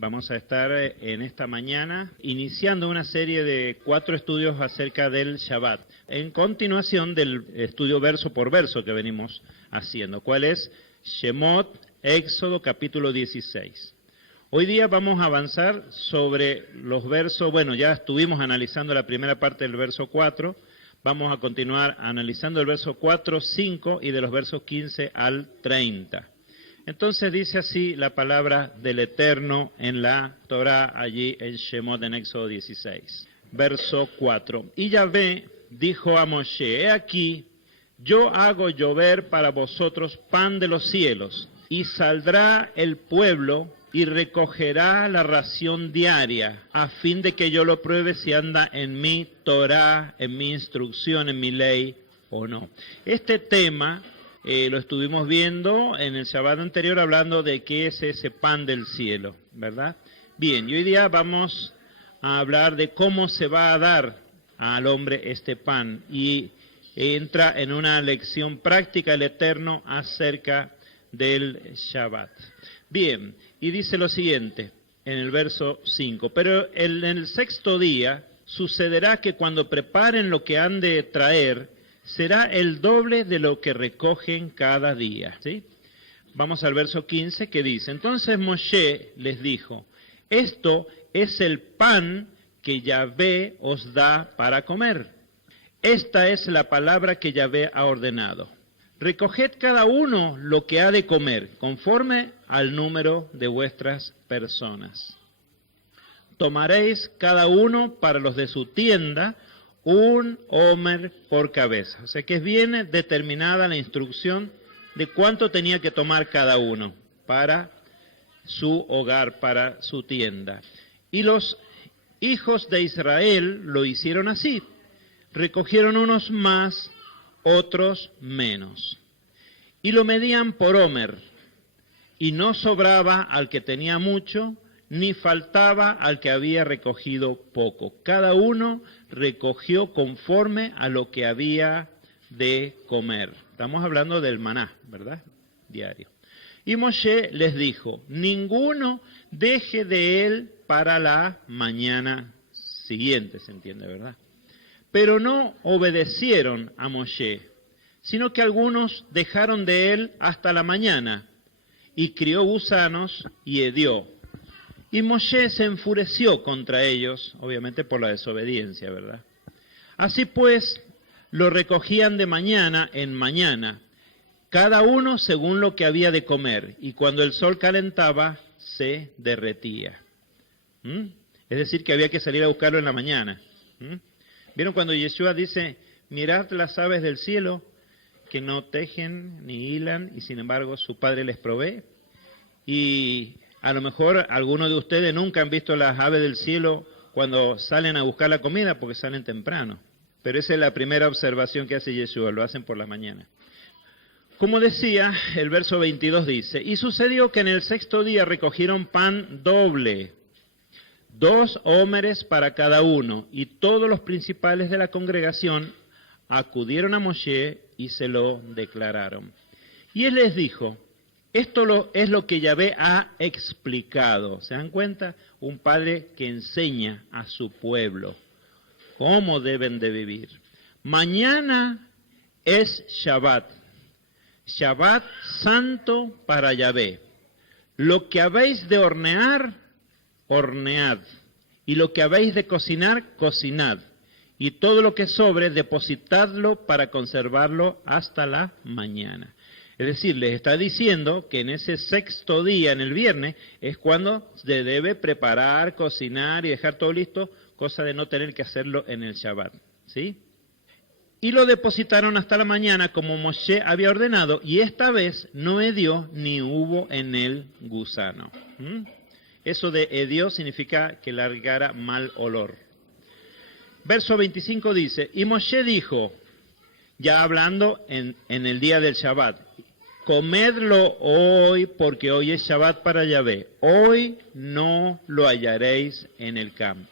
Vamos a estar en esta mañana iniciando una serie de 4 estudios acerca del Shabbat, en continuación del estudio verso por verso que venimos haciendo, cuál es Shemot, Éxodo capítulo 16. Hoy día vamos a avanzar sobre los versos, bueno, ya estuvimos analizando la primera parte del verso 4, vamos a continuar analizando el verso 4, 5 y de los versos 15 al 30. Entonces dice así la palabra del Eterno en la Torá, allí en Shemot, en Éxodo 16. Verso 4. Y Yahvé dijo a Moshe, he aquí, yo hago llover para vosotros pan de los cielos, y saldrá el pueblo y recogerá la ración diaria, a fin de que yo lo pruebe si anda en mi Torá, en mi instrucción, en mi ley o no. Este tema lo estuvimos viendo en el Shabbat anterior hablando de qué es ese pan del cielo, ¿verdad? Bien, y hoy día vamos a hablar de cómo se va a dar al hombre este pan y entra en una lección práctica el Eterno acerca del Shabbat. Bien, y dice lo siguiente en el verso 5, pero en el sexto día sucederá que cuando preparen lo que han de traer, será el doble de lo que recogen cada día. ¿Sí? Vamos al verso 15 que dice, entonces Moshe les dijo, esto es el pan que Yahvé os da para comer. Esta es la palabra que Yahvé ha ordenado. Recoged cada uno lo que ha de comer, conforme al número de vuestras personas. Tomaréis cada uno para los de su tienda, un homer por cabeza. O sea que es bien determinada la instrucción de cuánto tenía que tomar cada uno para su hogar, para su tienda. Y los hijos de Israel lo hicieron así. Recogieron unos más, otros menos. Y lo medían por homer. Y no sobraba al que tenía mucho, ni faltaba al que había recogido poco. Cada uno recogió conforme a lo que había de comer. Estamos hablando del maná, ¿verdad? Diario. Y Moshe les dijo, ninguno deje de él para la mañana siguiente, se entiende, ¿verdad? Pero no obedecieron a Moshe, sino que algunos dejaron de él hasta la mañana, y crió gusanos y hedió. Y Moshe se enfureció contra ellos, obviamente por la desobediencia, ¿verdad? Así pues, lo recogían de mañana en mañana, cada uno según lo que había de comer, y cuando el sol calentaba, se derretía. Es decir, que había que salir a buscarlo en la mañana. ¿Vieron cuando Yeshua dice, mirad las aves del cielo, que no tejen ni hilan, y sin embargo su Padre les provee? Y a lo mejor algunos de ustedes nunca han visto las aves del cielo cuando salen a buscar la comida porque salen temprano. Pero esa es la primera observación que hace Yeshua, lo hacen por la mañana. Como decía, el verso 22 dice, y sucedió que en el sexto día recogieron pan doble, 2 hómeres para cada uno, y todos los principales de la congregación acudieron a Moshe y se lo declararon. Y él les dijo, esto es lo que Yahvé ha explicado. ¿Se dan cuenta? Un padre que enseña a su pueblo cómo deben de vivir. Mañana es Shabbat. Shabbat santo para Yahvé. Lo que habéis de hornear, hornead. Y lo que habéis de cocinar, cocinad. Y todo lo que sobre, depositadlo para conservarlo hasta la mañana. Es decir, les está diciendo que en ese sexto día, en el viernes, es cuando se debe preparar, cocinar y dejar todo listo, cosa de no tener que hacerlo en el Shabbat, ¿sí? Y lo depositaron hasta la mañana como Moshe había ordenado, y esta vez no hedió ni hubo en él gusano. Eso de hedió significa que largara mal olor. Verso 25 dice, y Moshe dijo, ya hablando en el día del Shabbat, comedlo hoy, porque hoy es Shabbat para Yahvé. Hoy no lo hallaréis en el campo.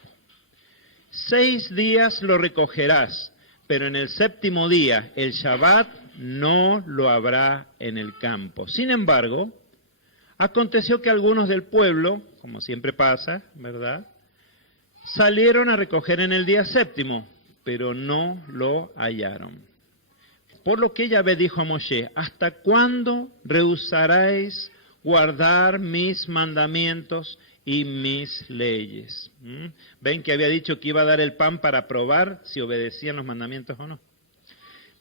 6 días lo recogerás, pero en el séptimo día, el Shabbat, no lo habrá en el campo. Sin embargo, aconteció que algunos del pueblo, como siempre pasa, ¿verdad? Salieron a recoger en el día séptimo, pero no lo hallaron. Por lo que Yahvé dijo a Moshe, ¿hasta cuándo rehusaréis guardar mis mandamientos y mis leyes? ¿Ven que había dicho que iba a dar el pan para probar si obedecían los mandamientos o no?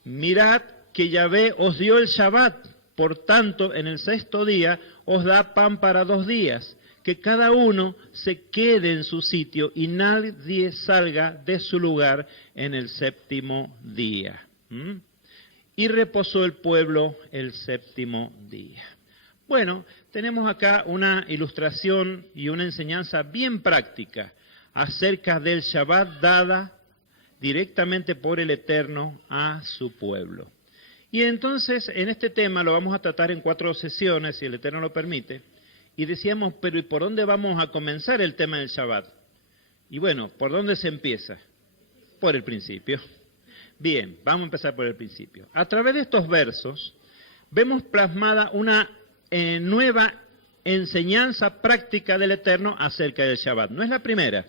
Mirad que Yahvé os dio el Shabbat, por tanto, en el sexto día os da pan para 2 días, que cada uno se quede en su sitio y nadie salga de su lugar en el séptimo día. Y reposó el pueblo el séptimo día. Bueno, tenemos acá una ilustración y una enseñanza bien práctica acerca del Shabbat dada directamente por el Eterno a su pueblo. Y entonces, en este tema lo vamos a tratar en 4 sesiones, si el Eterno lo permite. Y decíamos, pero ¿y por dónde vamos a comenzar el tema del Shabbat? Y bueno, ¿por dónde se empieza? Por el principio. Bien, vamos a empezar por el principio. A través de estos versos vemos plasmada una nueva enseñanza práctica del Eterno acerca del Shabbat. No es la primera,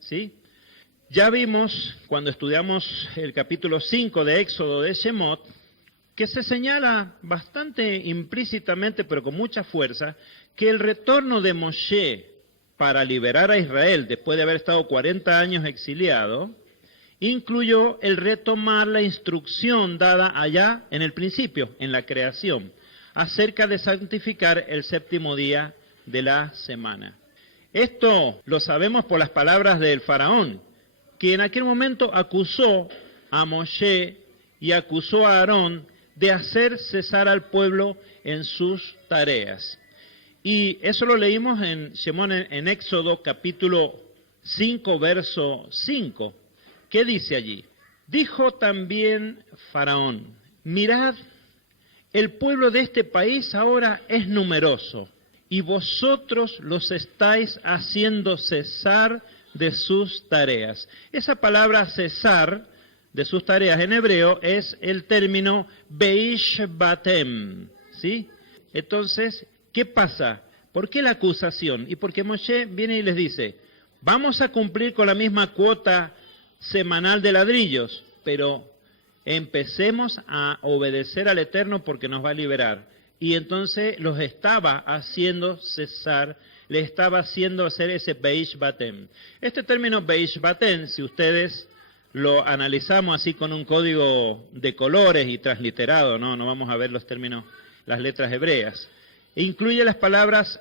¿sí? Ya vimos, cuando estudiamos el capítulo 5 de Éxodo de Shemot, que se señala bastante implícitamente, pero con mucha fuerza, que el retorno de Moshe para liberar a Israel después de haber estado 40 años exiliado, incluyó el retomar la instrucción dada allá en el principio, en la creación, acerca de santificar el séptimo día de la semana. Esto lo sabemos por las palabras del faraón, que en aquel momento acusó a Moshe y acusó a Aarón de hacer cesar al pueblo en sus tareas. Y eso lo leímos en Shemot, en Éxodo capítulo 5, verso 5. ¿Qué dice allí? Dijo también Faraón, mirad, el pueblo de este país ahora es numeroso, y vosotros los estáis haciendo cesar de sus tareas. Esa palabra cesar de sus tareas en hebreo es el término beish batem, ¿sí? Entonces, ¿qué pasa? ¿Por qué la acusación? Y porque Moshe viene y les dice, vamos a cumplir con la misma cuota semanal de ladrillos, pero empecemos a obedecer al Eterno porque nos va a liberar. Y entonces los estaba haciendo cesar, le estaba haciendo hacer ese beish batem. Este término beish batem, si ustedes lo analizamos así con un código de colores y transliterado, no vamos a ver los términos, las letras hebreas. Incluye las palabras,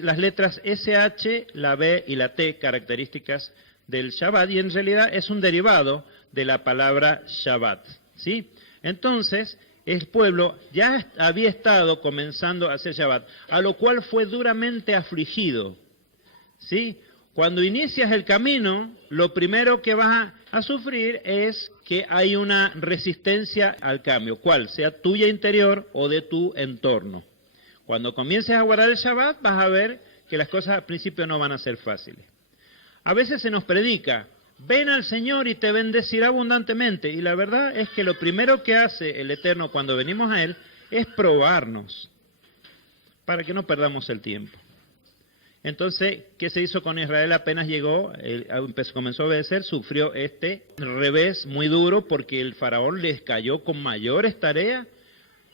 las letras SH, la B y la T, características del Shabbat, y en realidad es un derivado de la palabra Shabbat, ¿sí? Entonces, el pueblo ya había estado comenzando a hacer Shabbat, a lo cual fue duramente afligido, ¿sí? Cuando inicias el camino, lo primero que vas a sufrir es que hay una resistencia al cambio, cual sea tuya interior o de tu entorno. Cuando comiences a guardar el Shabbat, vas a ver que las cosas al principio no van a ser fáciles. A veces se nos predica, ven al Señor y te bendecirá abundantemente. Y la verdad es que lo primero que hace el Eterno cuando venimos a Él es probarnos, para que no perdamos el tiempo. Entonces, ¿qué se hizo con Israel? Apenas llegó, comenzó a obedecer, sufrió este revés muy duro porque el faraón les cayó con mayores tareas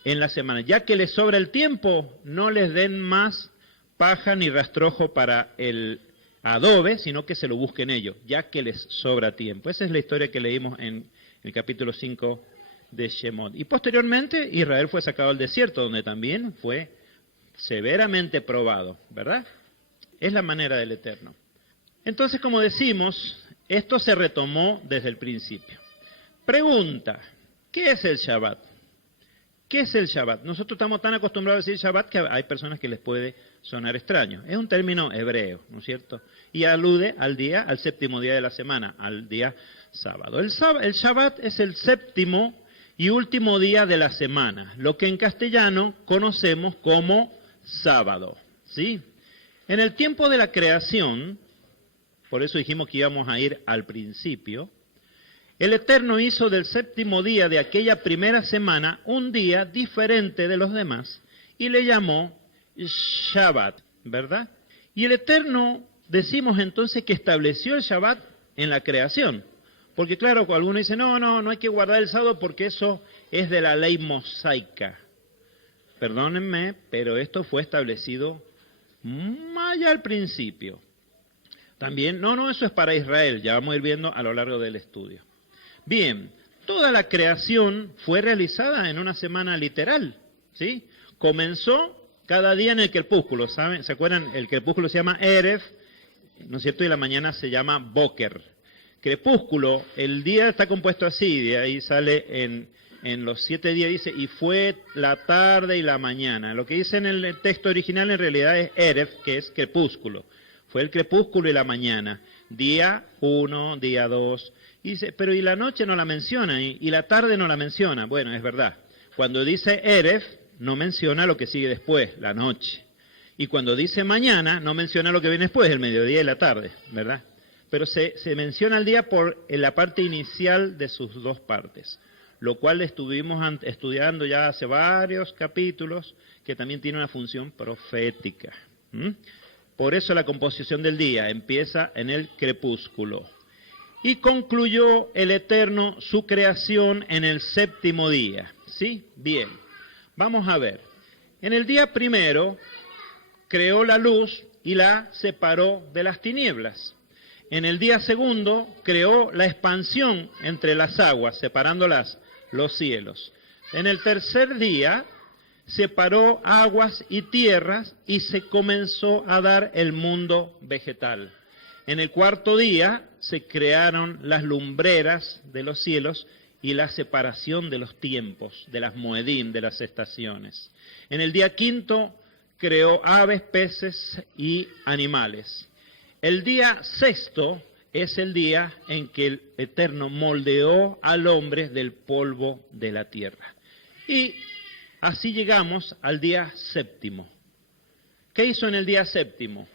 en la semana. Ya que les sobra el tiempo, no les den más paja ni rastrojo para el adobe, sino que se lo busquen ellos, ya que les sobra tiempo. Esa es la historia que leímos en el capítulo 5 de Shemot. Y posteriormente Israel fue sacado al desierto, donde también fue severamente probado, ¿verdad? Es la manera del Eterno. Entonces, como decimos, esto se retomó desde el principio. Pregunta, ¿qué es el Shabbat? ¿Qué es el Shabbat? Nosotros estamos tan acostumbrados a decir Shabbat que hay personas que les puede sonar extraño. Es un término hebreo, ¿no es cierto? Y alude al día, al séptimo día de la semana, al día sábado. El Shabbat es el séptimo y último día de la semana, lo que en castellano conocemos como sábado, ¿sí? En el tiempo de la creación, por eso dijimos que íbamos a ir al principio, el Eterno hizo del séptimo día de aquella primera semana un día diferente de los demás y le llamó Shabbat, ¿verdad? Y el Eterno, decimos entonces que estableció el Shabbat en la creación. Porque claro, algunos dicen, no hay que guardar el sábado porque eso es de la ley mosaica. Perdónenme, pero esto fue establecido más allá al principio. También, eso es para Israel, ya vamos a ir viendo a lo largo del estudio. Bien, toda la creación fue realizada en una semana literal, ¿sí? Comenzó cada día en el crepúsculo, ¿saben? ¿Se acuerdan? El crepúsculo se llama Erev, ¿no es cierto? Y la mañana se llama Boker. Crepúsculo, el día está compuesto así, de ahí sale en los 7 días, dice, y fue la tarde y la mañana. Lo que dice en el texto original en realidad es Erev, que es crepúsculo. Fue el crepúsculo y la mañana, día 1, día 2. Dice, pero y la noche no la menciona, y la tarde no la menciona. Bueno, es verdad. Cuando dice Erev, no menciona lo que sigue después, la noche. Y cuando dice mañana, no menciona lo que viene después, el mediodía y la tarde, ¿verdad? Pero se menciona el día en la parte inicial de sus dos partes, lo cual estuvimos estudiando ya hace varios capítulos, que también tiene una función profética. Por eso la composición del día empieza en el crepúsculo. Y concluyó el Eterno su creación en el séptimo día. ¿Sí? Bien. Vamos a ver. En el día primero creó la luz y la separó de las tinieblas. En el día segundo creó la expansión entre las aguas, separándolas, los cielos. En el tercer día separó aguas y tierras y se comenzó a dar el mundo vegetal. En el cuarto día se crearon las lumbreras de los cielos y la separación de los tiempos, de las moedim, de las estaciones. En el día quinto creó aves, peces y animales. El día sexto es el día en que el Eterno moldeó al hombre del polvo de la tierra. Y así llegamos al día séptimo. ¿Qué hizo en el día séptimo?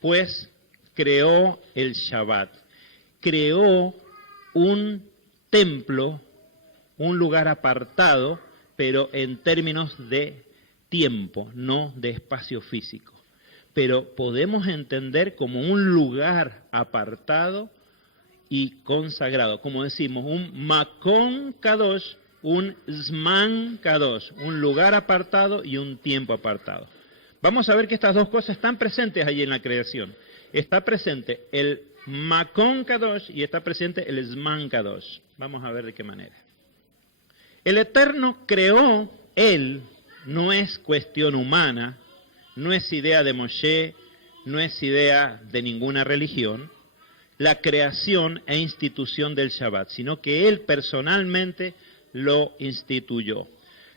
Pues creó el Shabbat. Creó un templo, un lugar apartado, pero en términos de tiempo, no de espacio físico. Pero podemos entender como un lugar apartado y consagrado. Como decimos, un Makom Kadosh, un Zman Kadosh, un lugar apartado y un tiempo apartado. Vamos a ver que estas dos cosas están presentes allí en la creación. Está presente el Makom Kadosh y está presente el Zman Kadosh. Vamos a ver de qué manera. El Eterno creó, Él, no es cuestión humana, no es idea de Moshe, no es idea de ninguna religión, la creación e institución del Shabbat, sino que Él personalmente lo instituyó.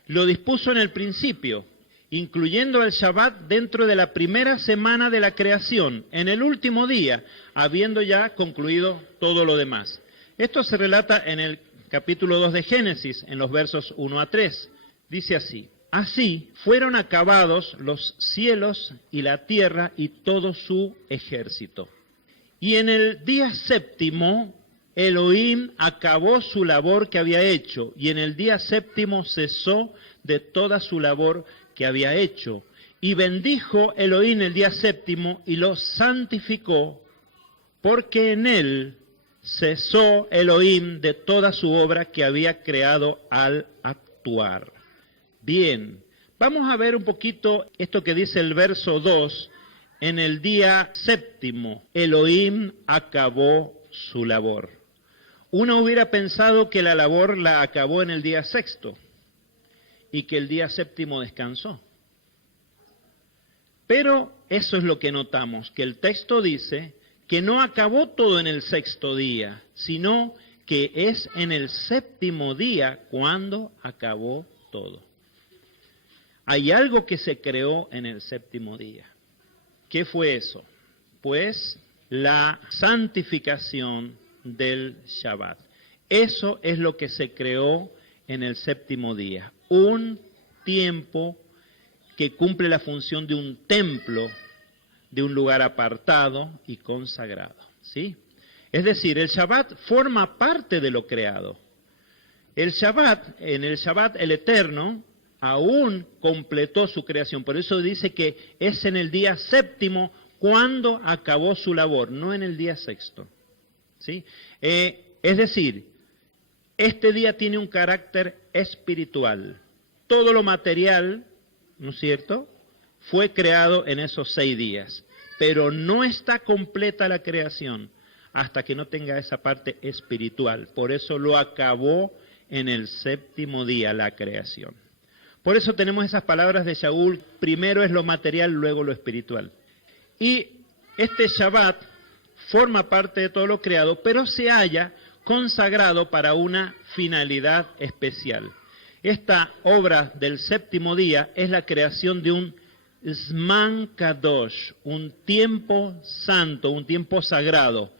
Lo dispuso en el principio, incluyendo el Shabbat dentro de la primera semana de la creación, en el último día, habiendo ya concluido todo lo demás. Esto se relata en el capítulo 2 de Génesis, en los versos 1 a 3. Dice así: así fueron acabados los cielos y la tierra y todo su ejército. Y en el día séptimo, Elohim acabó su labor que había hecho, y en el día séptimo cesó de toda su labor que había hecho. Y bendijo Elohim el día séptimo y lo santificó, porque en él cesó Elohim de toda su obra que había creado al actuar. Bien, vamos a ver un poquito esto que dice el verso 2. En el día séptimo, Elohim acabó su labor. Uno hubiera pensado que la labor la acabó en el día sexto y que el día séptimo descansó. Pero eso es lo que notamos, que el texto dice que no acabó todo en el sexto día, sino que es en el séptimo día cuando acabó todo. Hay algo que se creó en el séptimo día. ¿Qué fue eso? Pues la santificación del Shabbat. Eso es lo que se creó en el séptimo día. Un tiempo que cumple la función de un templo, de un lugar apartado y consagrado. ¿Sí? Es decir, el Shabbat forma parte de lo creado. El Shabbat, en el Shabbat el Eterno aún completó su creación. Por eso dice que es en el día séptimo ¿Cuándo acabó su labor? No en el día sexto. ¿Sí? Es decir, este día tiene un carácter espiritual. Todo lo material, ¿no es cierto?, fue creado en esos 6 días. Pero no está completa la creación hasta que no tenga esa parte espiritual. Por eso lo acabó en el 7º día la creación. Por eso tenemos esas palabras de Shaul, primero es lo material, luego lo espiritual. Y este Shabbat forma parte de todo lo creado, pero se halla consagrado para una finalidad especial. Esta obra del 7º día es la creación de un Zman Kadosh, un tiempo santo, un tiempo sagrado,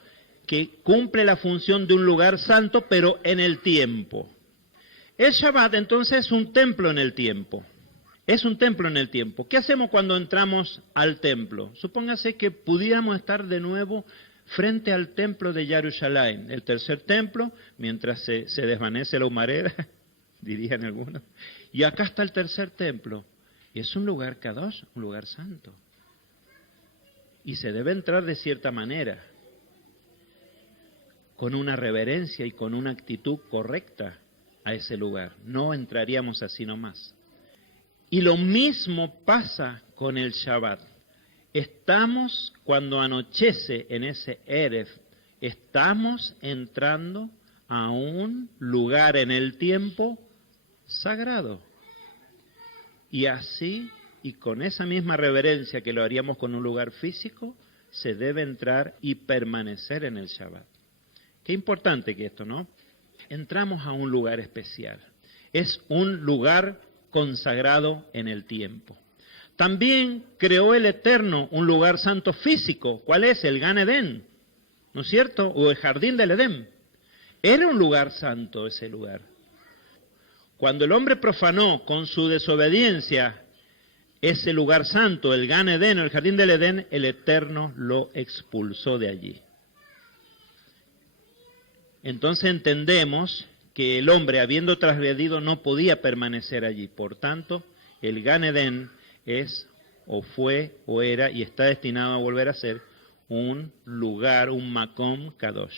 que cumple la función de un lugar santo, pero en el tiempo. El Shabbat entonces es un templo en el tiempo. Es un templo en el tiempo. ¿Qué hacemos cuando entramos al templo? Supóngase que pudiéramos estar de nuevo frente al templo de Jerusalén, el tercer templo, mientras se desvanece la humareda, dirían algunos. Y acá está el tercer templo. Y es un lugar kadosh, un lugar santo. Y se debe entrar de cierta manera, con una reverencia y con una actitud correcta a ese lugar. No entraríamos así nomás. Y lo mismo pasa con el Shabbat. Estamos, cuando anochece en ese Erev, estamos entrando a un lugar en el tiempo sagrado. Y así, y con esa misma reverencia que lo haríamos con un lugar físico, se debe entrar y permanecer en el Shabbat. Qué importante que esto, ¿no? Entramos a un lugar especial. Es un lugar consagrado en el tiempo. También creó el Eterno un lugar santo físico. ¿Cuál es? El Gan Edén, ¿no es cierto? O el jardín del Edén. Era un lugar santo ese lugar. Cuando el hombre profanó con su desobediencia ese lugar santo, el Gan Edén o el jardín del Edén, el Eterno lo expulsó de allí. Entonces entendemos que el hombre, habiendo transgredido, no podía permanecer allí. Por tanto, el Gan Edén es, o fue, o era, y está destinado a volver a ser un lugar, un Makom Kadosh.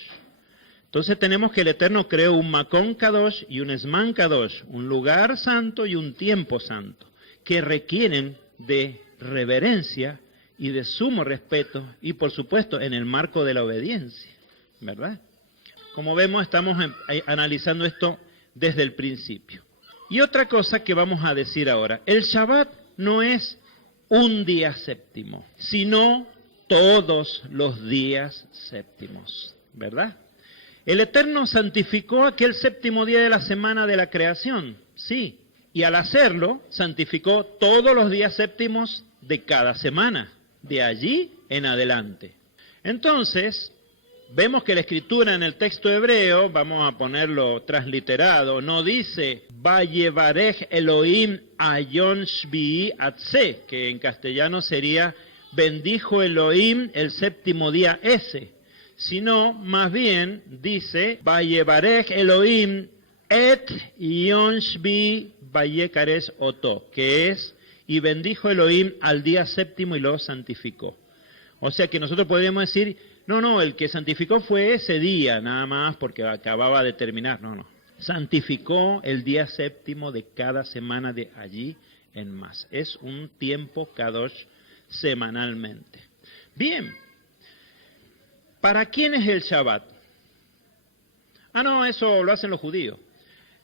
Entonces tenemos que el Eterno creó un Makom Kadosh y un Zman Kadosh, un lugar santo y un tiempo santo, que requieren de reverencia y de sumo respeto, y por supuesto en el marco de la obediencia, ¿verdad? Como vemos, estamos analizando esto desde el principio. Y otra cosa que vamos a decir ahora, el Shabbat no es un día séptimo, sino todos los días séptimos, ¿verdad? El Eterno santificó aquel 7º día de la semana de la creación, sí, y al hacerlo, santificó todos los días séptimos de cada semana, de allí en adelante. Entonces, vemos que la escritura en el texto hebreo, vamos a ponerlo transliterado, no dice Vayevarech Elohim Ayon Shvi'i Atze, que en castellano sería bendijo Elohim el 7º día ese, sino más bien dice Vayevarech Elohim et Yon Shvi'i Vayekares Oto, que es y bendijo Elohim al día 7º y lo santificó. O sea que nosotros podríamos decir, no, el que santificó fue ese día, nada más porque acababa de terminar. No. Santificó el día 7º de cada semana de allí en más. Es un tiempo kadosh semanalmente. Bien, ¿para quién es el Shabbat? No, eso lo hacen los judíos.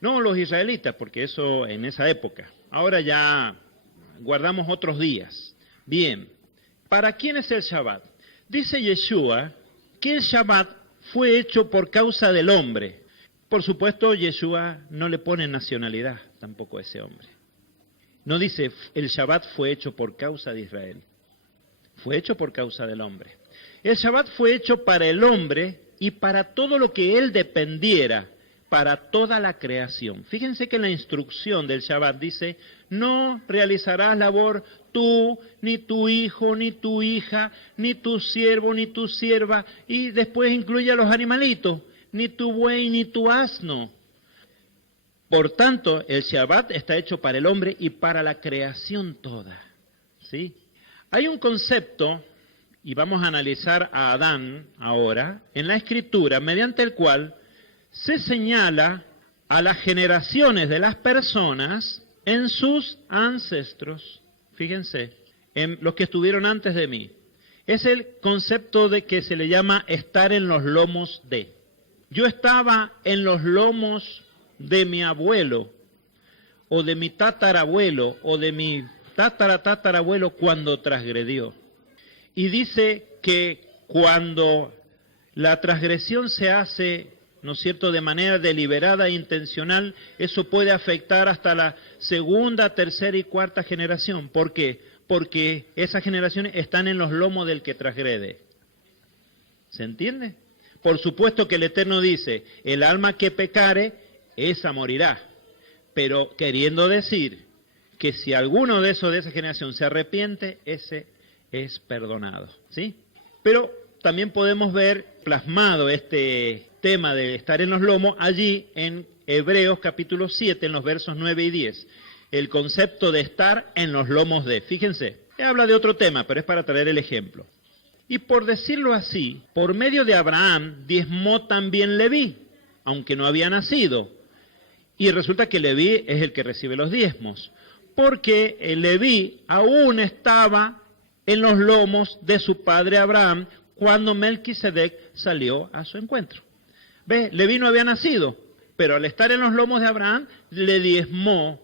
No, los israelitas, porque eso en esa época. Ahora ya guardamos otros días. Bien, ¿para quién es el Shabbat? Dice Yeshua que el Shabbat fue hecho por causa del hombre. Por supuesto, Yeshua no le pone nacionalidad tampoco a ese hombre. No dice el Shabbat fue hecho por causa de Israel. Fue hecho por causa del hombre. El Shabbat fue hecho para el hombre y para todo lo que él dependiera, para toda la creación. Fíjense que en la instrucción del Shabbat dice, no realizarás labor tú, ni tu hijo, ni tu hija, ni tu siervo, ni tu sierva, y después incluye a los animalitos, ni tu buey, ni tu asno. Por tanto, el Shabbat está hecho para el hombre y para la creación toda, ¿sí? Hay un concepto, y vamos a analizar a Adán ahora, en la Escritura, mediante el cual se señala a las generaciones de las personas en sus ancestros. Fíjense, en los que estuvieron antes de mí. Es el concepto de que se le llama estar en los lomos de. Yo estaba en los lomos de mi abuelo, o de mi tatarabuelo, o de mi tatarabuelo cuando transgredió. Y dice que cuando la transgresión se hace, ¿no es cierto?, de manera deliberada e intencional, eso puede afectar hasta la segunda, tercera y cuarta generación. ¿Por qué? Porque esas generaciones están en los lomos del que transgrede. ¿Se entiende? Por supuesto que el Eterno dice, el alma que pecare, esa morirá. Pero queriendo decir que si alguno de esos de esa generación se arrepiente, ese es perdonado, ¿sí? Pero también podemos ver plasmado este tema de estar en los lomos allí en Hebreos capítulo 7, en los versos 9 y 10. El concepto de estar en los lomos de. Fíjense, habla de otro tema, pero es para traer el ejemplo. Y por decirlo así, por medio de Abraham diezmó también Leví, aunque no había nacido. Y resulta que Leví es el que recibe los diezmos, porque el Leví aún estaba en los lomos de su padre Abraham cuando Melquisedec salió a su encuentro. ¿Ves? Leví no había nacido, pero al estar en los lomos de Abraham le diezmó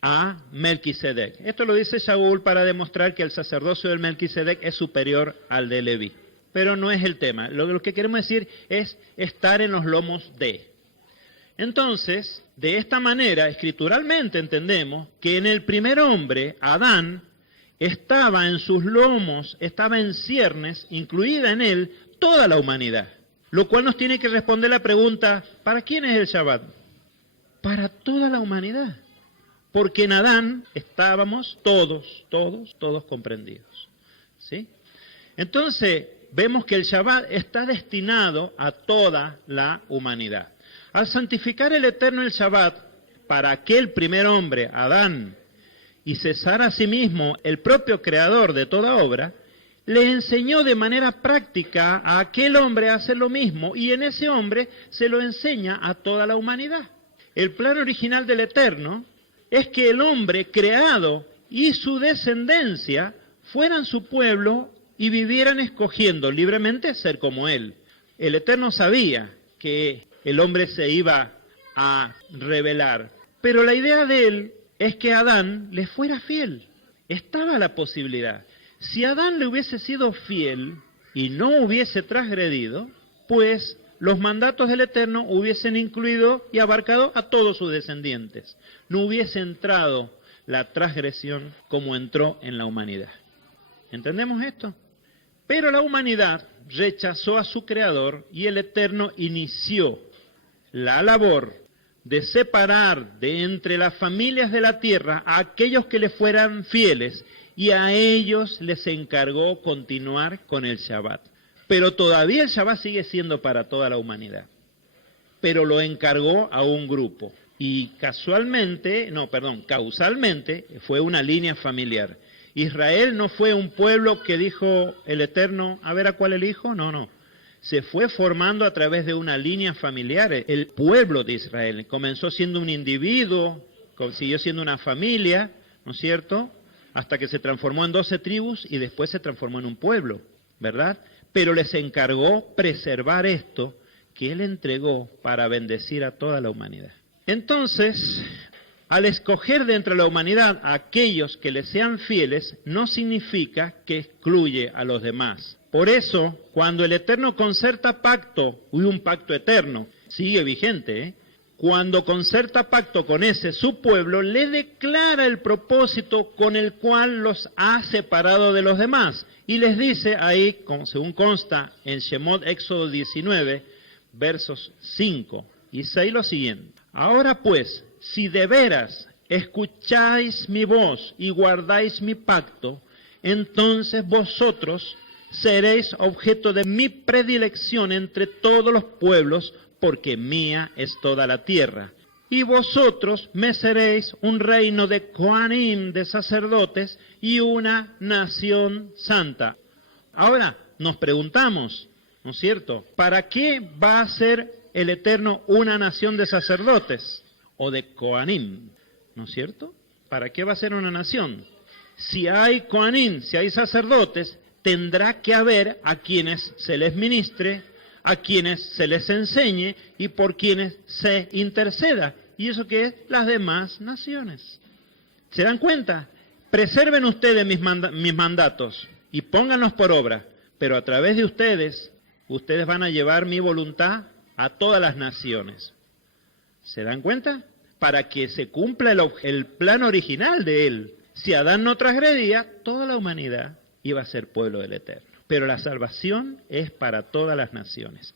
a Melquisedec. Esto lo dice Shaul para demostrar que el sacerdocio del Melquisedec es superior al de Leví. Pero no es el tema. Lo que queremos decir es estar en los lomos de. Entonces, de esta manera, escrituralmente entendemos que en el primer hombre, Adán, estaba en sus lomos, estaba en ciernes, incluida en él toda la humanidad. Lo cual nos tiene que responder la pregunta, ¿para quién es el Shabbat? Para toda la humanidad. Porque en Adán estábamos todos comprendidos. ¿Sí? Entonces, vemos que el Shabbat está destinado a toda la humanidad. Al santificar el Eterno el Shabbat para aquel primer hombre, Adán, y cesar a sí mismo el propio creador de toda obra, le enseñó de manera práctica a aquel hombre a hacer lo mismo, y en ese hombre se lo enseña a toda la humanidad. El plan original del Eterno es que el hombre creado y su descendencia fueran su pueblo y vivieran escogiendo libremente ser como él. El Eterno sabía que el hombre se iba a rebelar, pero la idea de él es que Adán le fuera fiel. Estaba la posibilidad. Si Adán le hubiese sido fiel y no hubiese transgredido, pues los mandatos del Eterno hubiesen incluido y abarcado a todos sus descendientes. No hubiese entrado la transgresión como entró en la humanidad. ¿Entendemos esto? Pero la humanidad rechazó a su Creador y el Eterno inició la labor de separar de entre las familias de la tierra a aquellos que le fueran fieles, y a ellos les encargó continuar con el Shabbat. Pero todavía el Shabbat sigue siendo para toda la humanidad. Pero lo encargó a un grupo. Y causalmente fue una línea familiar. Israel no fue un pueblo que dijo el Eterno, a ver a cuál elijo, no. Se fue formando a través de una línea familiar. El pueblo de Israel comenzó siendo un individuo, siguió siendo una familia, ¿no es cierto?, hasta que se transformó en 12 tribus y después se transformó en un pueblo, ¿verdad? Pero les encargó preservar esto que Él entregó para bendecir a toda la humanidad. Entonces, al escoger de entre la humanidad a aquellos que le sean fieles, no significa que excluye a los demás. Por eso, cuando el Eterno concerta pacto, un pacto eterno, sigue vigente, cuando concerta pacto con ese su pueblo, le declara el propósito con el cual los ha separado de los demás. Y les dice ahí, según consta en Shemot Éxodo 19, versos 5 y 6, lo siguiente. Ahora pues, si de veras escucháis mi voz y guardáis mi pacto, entonces vosotros seréis objeto de mi predilección entre todos los pueblos, porque mía es toda la tierra. Y vosotros me seréis un reino de Coanim, de sacerdotes, y una nación santa. Ahora, nos preguntamos, ¿no es cierto? ¿Para qué va a ser el Eterno una nación de sacerdotes o de Coanim? ¿No es cierto? ¿Para qué va a ser una nación? Si hay Coanim, si hay sacerdotes, tendrá que haber a quienes se les ministre, a quienes se les enseñe y por quienes se interceda. ¿Y eso qué es? Las demás naciones. ¿Se dan cuenta? Preserven ustedes mis mandatos y pónganlos por obra, pero a través de ustedes, ustedes van a llevar mi voluntad a todas las naciones. ¿Se dan cuenta? Para que se cumpla el plan original de Él. Si Adán no transgredía, toda la humanidad iba a ser pueblo del Eterno. Pero la salvación es para todas las naciones.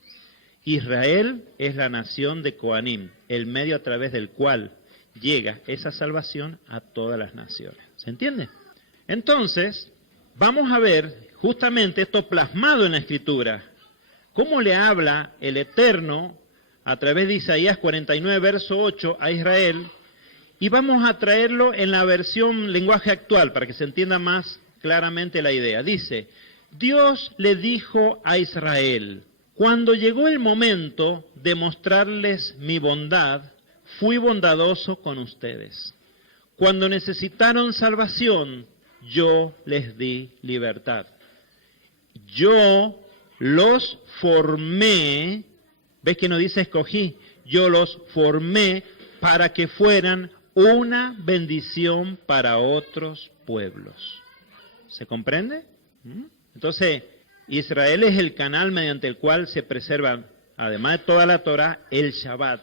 Israel es la nación de Coanim, el medio a través del cual llega esa salvación a todas las naciones. ¿Se entiende? Entonces, vamos a ver justamente esto plasmado en la Escritura. ¿Cómo le habla el Eterno a través de Isaías 49, verso 8 a Israel? Y vamos a traerlo en la versión lenguaje actual para que se entienda más claramente la idea. Dice, Dios le dijo a Israel, cuando llegó el momento de mostrarles mi bondad, fui bondadoso con ustedes. Cuando necesitaron salvación, yo les di libertad. Yo los formé, ¿ves que no dice escogí? Yo los formé para que fueran una bendición para otros pueblos. ¿Se comprende? Entonces, Israel es el canal mediante el cual se preserva, además de toda la Torá, el Shabbat,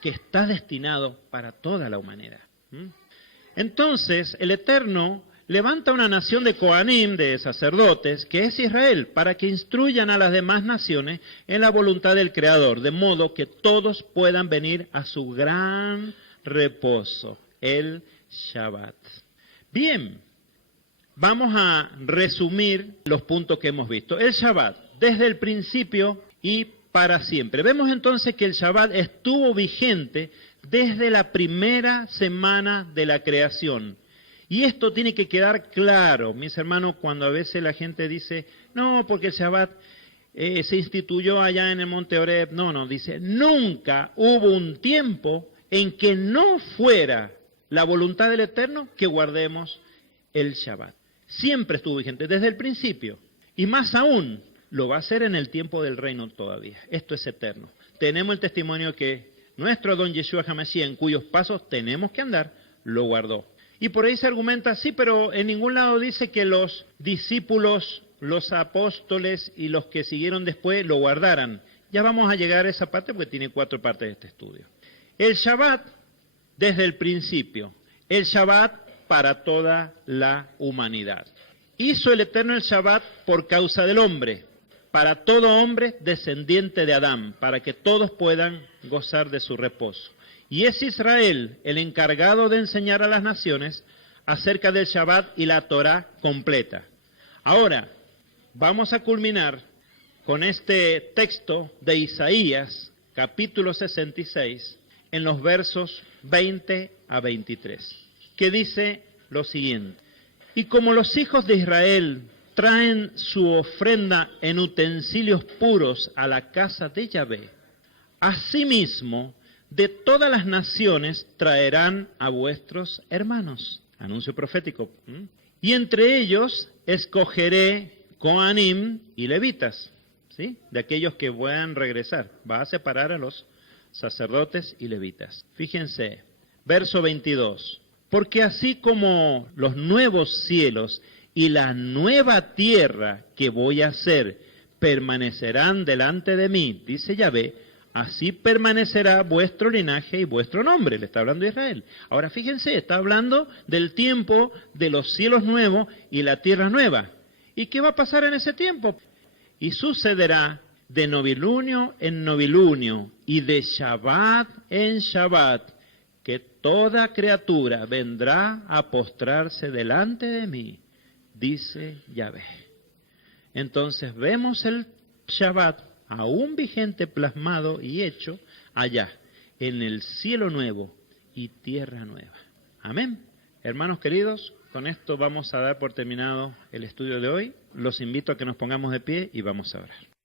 que está destinado para toda la humanidad. Entonces, el Eterno levanta una nación de Coanim, de sacerdotes, que es Israel, para que instruyan a las demás naciones en la voluntad del Creador, de modo que todos puedan venir a su gran reposo, el Shabbat. Bien, vamos a resumir los puntos que hemos visto. El Shabbat, desde el principio y para siempre. Vemos entonces que el Shabbat estuvo vigente desde la primera semana de la creación. Y esto tiene que quedar claro, mis hermanos, cuando a veces la gente dice, no, porque el Shabbat se instituyó allá en el Monte Oreb. No, dice, nunca hubo un tiempo en que no fuera la voluntad del Eterno que guardemos el Shabbat. Siempre estuvo vigente, desde el principio. Y más aún, lo va a hacer en el tiempo del reino todavía. Esto es eterno. Tenemos el testimonio que nuestro Don Yeshua HaMashiach, en cuyos pasos tenemos que andar, lo guardó. Y por ahí se argumenta, sí, pero en ningún lado dice que los discípulos, los apóstoles y los que siguieron después lo guardaran. Ya vamos a llegar a esa parte porque tiene 4 partes de este estudio. El Shabbat desde el principio. El Shabbat para toda la humanidad. Hizo el Eterno el Shabbat por causa del hombre, para todo hombre descendiente de Adán, para que todos puedan gozar de su reposo. Y es Israel el encargado de enseñar a las naciones acerca del Shabbat y la Torá completa. Ahora, vamos a culminar con este texto de Isaías, capítulo 66, en los versos 20 a 23, que dice lo siguiente. Y como los hijos de Israel traen su ofrenda en utensilios puros a la casa de Yahvé, asimismo de todas las naciones traerán a vuestros hermanos. Anuncio profético. Y entre ellos escogeré Coanim y levitas, ¿sí? De aquellos que puedan regresar. Va a separar a los sacerdotes y levitas. Fíjense, verso 22. Porque así como los nuevos cielos y la nueva tierra que voy a hacer permanecerán delante de mí, dice Yahvé, así permanecerá vuestro linaje y vuestro nombre. Le está hablando a Israel. Ahora fíjense, está hablando del tiempo de los cielos nuevos y la tierra nueva. ¿Y qué va a pasar en ese tiempo? Y sucederá de novilunio en novilunio y de Shabbat en Shabbat, que toda criatura vendrá a postrarse delante de mí, dice Yahvé. Entonces vemos el Shabbat aún vigente, plasmado y hecho, allá, en el cielo nuevo y tierra nueva. Amén. Hermanos queridos, con esto vamos a dar por terminado el estudio de hoy. Los invito a que nos pongamos de pie y vamos a orar.